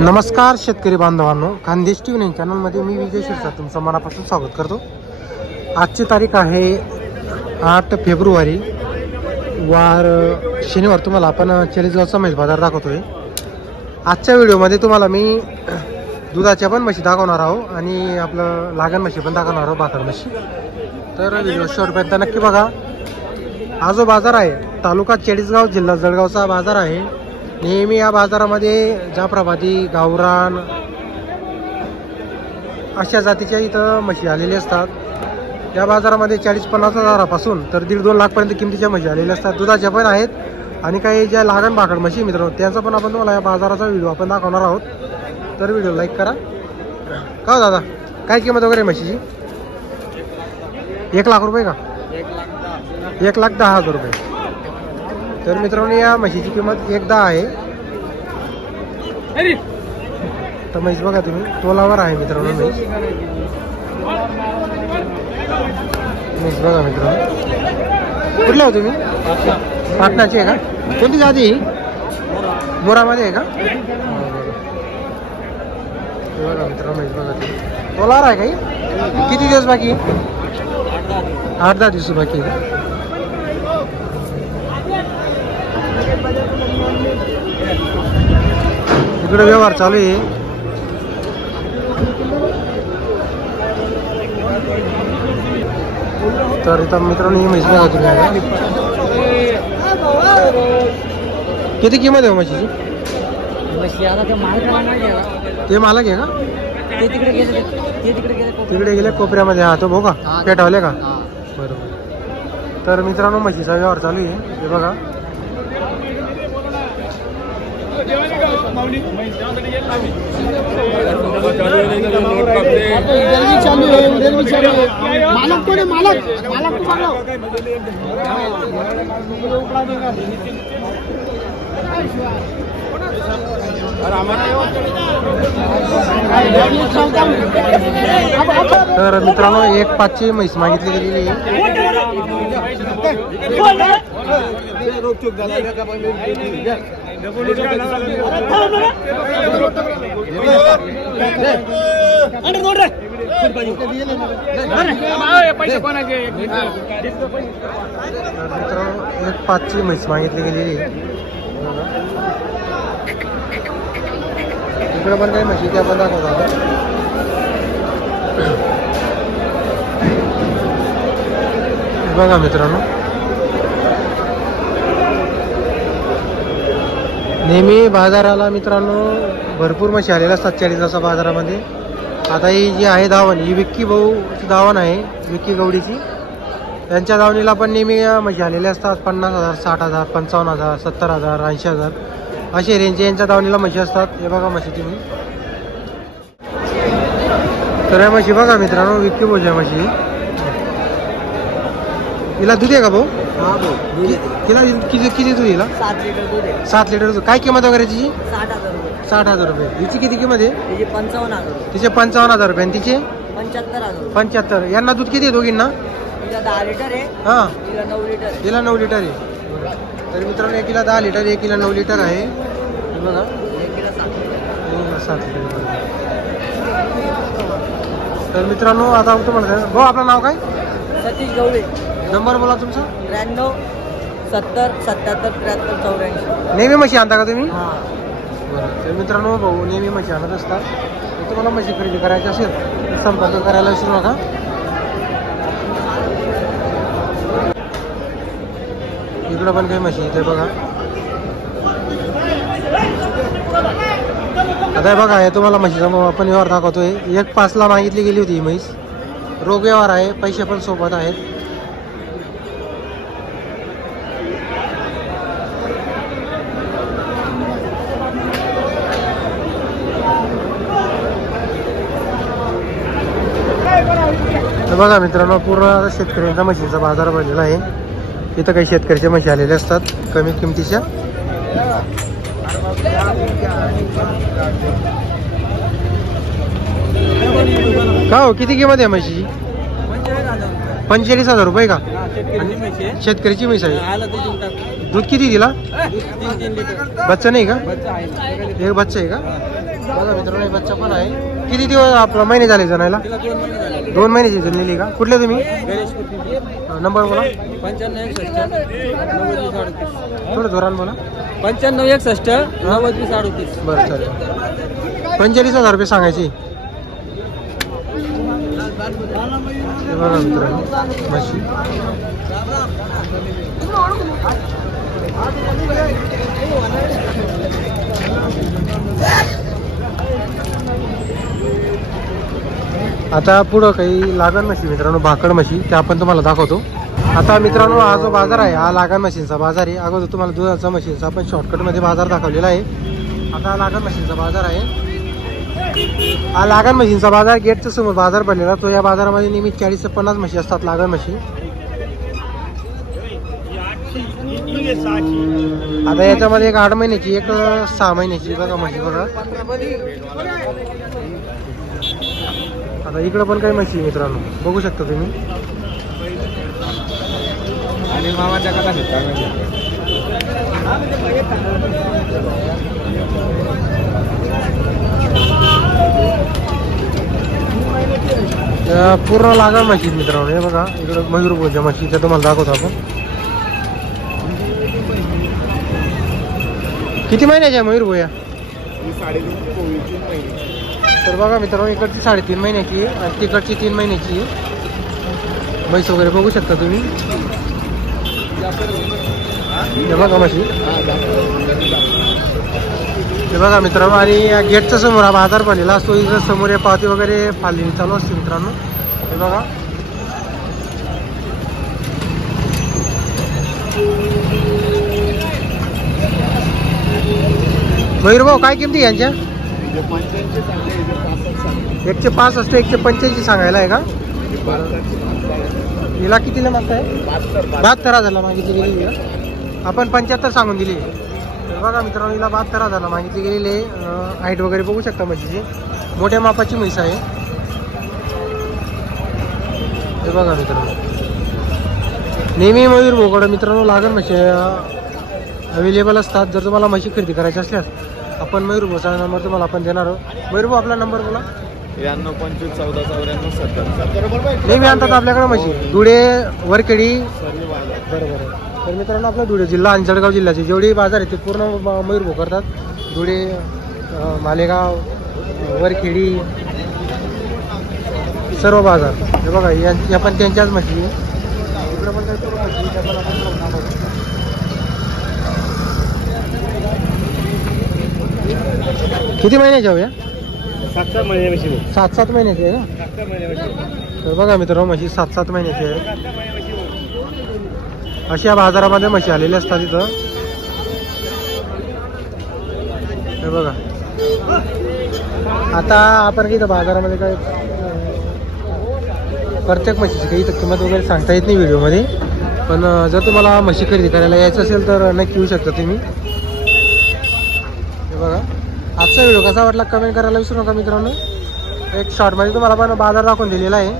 नमस्कार शेतकरी बांधवांनो, खानदेश टीव्ही 9 चॅनलमध्ये मी विजय शिरसाट तुमचं मनापासून स्वागत करतो। आजची तारीख आहे 8 फेब्रुवारी, वार शनिवार। तुम्हाला आपण चाळीसगावचा म्हैस बाजार दाखवतोय। आजच्या व्हिडिओमध्ये तुम्हाला मी दुधाच्या पण म्हशी दाखवणार आहोत आणि आपलं लागण म्हशी पण दाखवणार आहोत, भाकड म्हशी। तर व्हिडिओ शेवटपर्यंत नक्की बघा। हा जो बाजार आहे तालुका चाळीसगाव, जिल्हा जळगावचा बाजार आहे। नेहमी या बाजारामध्ये जाफराबादी, गावरान अशा जातीच्या इथं म्हशी आलेल्या असतात। या बाजारामध्ये 40-50 हजारापासून तर 1.5-2 लाखपर्यंत किमतीच्या म्हशी आलेल्या असतात। दुधाच्या पण आहेत आणि काही ज्या लागण भाकड म्हशी मित्रांनो, त्यांचा पण आपण तुम्हाला या बाजाराचा व्हिडिओ आपण दाखवणार आहोत। तर व्हिडिओ लाईक करा। का दादा, काय किंमत वगैरे म्हशीची? 1 लाख रुपये का? 1,10,000 रुपये। तर मित्रांनो, या म्हशीची किंमत 1,10 आहे। तर म्हैस बघा तुम्ही, तोलावर आहे मित्रांनो म्हैस बघा मित्रांनो। कुठले हो तुम्ही? पाटणाची आहे का? कोणती जाती ही? मोरामध्ये आहे का? बघा मित्रांनो, म्हैस बघा तुम्ही, तोलावर आहे काही? किती दिवस बाकी? 8-10 दिवस बाकी आहे। इकडे व्यवहार चालू आहे। तर इथं मित्रांनो ही म्हैस बघा तुम्ही, किती किंमत आहे म्हशीची? ते मालक आहे का? तिकडे गेले कोपऱ्यामध्ये। हा तो भाऊ का? पेटावले का? बरोबर। तर मित्रांनो, म्हशीचा व्यवहार चालू आहे, हे बघा। मालक कोण आहे? मालक तर मित्रांनो, 1,500 म्हैस मागितली गेलेली आहे। मित्रांनो, 1,500 म्हैस मागितली गेलेली आहे। इकडे पण काही म्हशी त्या पण दाखवतात। बघा मित्रांनो, नेहमी बाजाराला मित्रांनो भरपूर म्हशी आलेल्या असतात चाळीसगावच्या बाजारामध्ये। आता ही जी आहे दावण, ही विक्की भाऊची दावण आहे, विक्की गवडीची। त्यांच्या दावणीला पण नेहमी म्हशी आलेल्या असतात। 50,000, 60,000, 55,000, 70,000, 80,000 असे रेंज यांच्या दावणीला म्हशी असतात। हे बघा म्हशी तुम्ही। तर या म्हशी बघा मित्रांनो, विक्की भाऊच्या म्हशी। हिला दूध आहे का भाऊ? हा भाऊ, हिला किती दूध? हिला 7 लिटर दूध आहे। 7 लिटर दूध। काय किंमत वगैरे तिची? 60,000 रुपये। 60,000 रुपये। हिची किती किंमत आहे? तिचे 55,000 रुपये। तिचे 55,000 रुपये आणि तिचे 75,000 रुपये। 75। यांना दूध किती आहे दोघींना? तिला 10 लिटर आहे, हां, तिला 9 लिटर आहे। हिला 9 लिटर आहे। तर मित्रांनो, एकीला 10 लिटर, एकीला 9 लिटर आहे। बघा, एकीला 7 लिटर। 7 लिटर। तर मित्रांनो, आता तुम्हाला भाऊ आपलं नाव काय? सतीश गवळे। नंबर बोला तुमचा। 93 70 77 73 84। नेहमी म्हशी आणता का तुम्ही? हा। बरं। तर मित्रांनो, भाऊ नेहमी म्हशी आणत असतात। तर तुम्हाला म्हशी खरेदी करायची असेल तर संपर्क करायला विसरू नका। इकडं पण काही म्हशी इथे बघा। आता बघा, हे तुम्हाला म्हशीचा आपण व्यवहार दाखवतोय। 1,500 मागितली गेली होती ही म्हैस। रोग व्यवहार आहे, पैसे पण सोबत आहेत। तर बघा मित्रांनो, पूर्ण शेतकऱ्यांचा म्हशींचा बाजार भरलेला आहे। इथं काही शेतकऱ्याच्या म्हशी आलेल्या असतात कमी किमतीच्या। का हो, किती किंमत आहे म्हशीची? 45,000 45,000 रुपये का? शेतकरी शेतकरीची म्हैस आहे। दूध किती दिला? 3 लिटर बच्चा नाही का? बच्चा आहे एक बच्चा आहे का? बघा मित्रांनो एक बच्चा पण आहे. किती दिवस आपला महिने झाले जणायला? तिला 2 महिने झाले. 2 महिन्याची जणलेली का? कुठले तुम्ही? गणेश कुर्ती नंबर बोला. 95 थोडं जोरान बोला. 95 91 38. बरं चालेल. 45,000 रुपये सांगायचे. हे बघा मित्रांनो म्हशी. आता पुढं काही लागण म्हशी मित्रांनो, भाकड म्हशी, त्या आपण तुम्हाला दाखवतो. आता मित्रांनो हा जो बाजार आहे हा लागण मशीनचा बाजार आहे. अगोदर तुम्हाला दुधाचा मशीनचा आपण शॉर्टकटमध्ये बाजार दाखवलेला आहे. आता लागण मशीनचा बाजार आहे. हा लागण मशीनचा बाजार गेटच्या समोर बाजार भरलेला. तो या बाजारामध्ये नेहमी 40 ते 50 म्हशी असतात लागण म्हशी. आता याच्यामध्ये एक 8 महिन्याची एक 6 महिन्याची बघा म्हशी बघा. आता इकडं पण काही म्हशी मित्रांनो बघू शकता तुम्ही. आणि मामाच्या कथा पूर्ण लागण म्हशी मित्रांनो. हे बघा इकडं मयूरभोजच्या म्हशी त्या तुम्हाला दाखवतो आपण. किती महिन्याची आहे मयूरभोया? 3.5 तर बघा मित्रांनो इकडची 3.5 महिन्याची आहे आणि तिकडची 3 महिन्याची आहे. म्हैस वगैरे बघू शकता तुम्ही. हे बघा म्हशी. हे बघा मित्रांनो आणि या गेटच्या समोर हा बाजार भरलेला असतो. इकडे समोर पावती वगैरे फाळलेली चालू असते मित्रांनो. हे बघा मयूर भाऊ काय किमती यांच्या? 105 असतो 185 सांगायला आहे का? हिला कितीला मागताय? 72,000 मागितली गेलेली आहे. आपण 75 सांगून दिली. बघा मित्रांनो हिला 72,000 मागितली गेलेली आहे. हाईट वगैरे बघू शकता म्हशीची. मोठ्या मापाची म्हैस आहे. हे बघा मित्रांनो नेहमी मयूर भोगड मित्रांनो लागण म्हशी अवेलेबल असतात. जर तुम्हाला म्हशी खरेदी करायची असल्यास आपण मयूर भोचा नंबर तुम्हाला आपण देणार आहोत. मयूर भाऊ आपला नंबर बोला. 93 25 14 94 70. नेहमी आणतात आपल्याकडे म्हशी धुळे वरखेडी. बरोबर. तर मित्रांनो आपला धुळे जिल्हा आणि जळगाव जिल्ह्याचे जेवढे बाजार आहेत ते पूर्ण मयूर भो करतात. धुळे मालेगाव वरखेडी सर्व बाजार. हे बघा या पण त्यांच्याच म्हशी. इकडे पण काही म्हशी त्या पण आपण किती महिन्याच्या हव्या? 7 महिन्याची. 7-7 महिन्याची आहे का? तर बघा मित्रांनो म्हशी 7-7 महिन्याची आहे. अशा बाजारामध्ये म्हशी आलेल्या असतात इथं. हे बघा आता आपण इथं बाजारामध्ये काय प्रत्येक म्हशीची काही इथं किंमत वगैरे सांगता येत नाही व्हिडिओमध्ये. पण जर तुम्हाला म्हशी खरेदी करायला यायचं असेल तर नक्की येऊ शकता तुम्ही. हे बघा आजचा व्हिडिओ कसा वाटला कमेंट करायला विसरू नका मित्रांनो. एक शॉर्टमध्ये तुम्हाला पण बाजार दाखवून दिलेला आहे.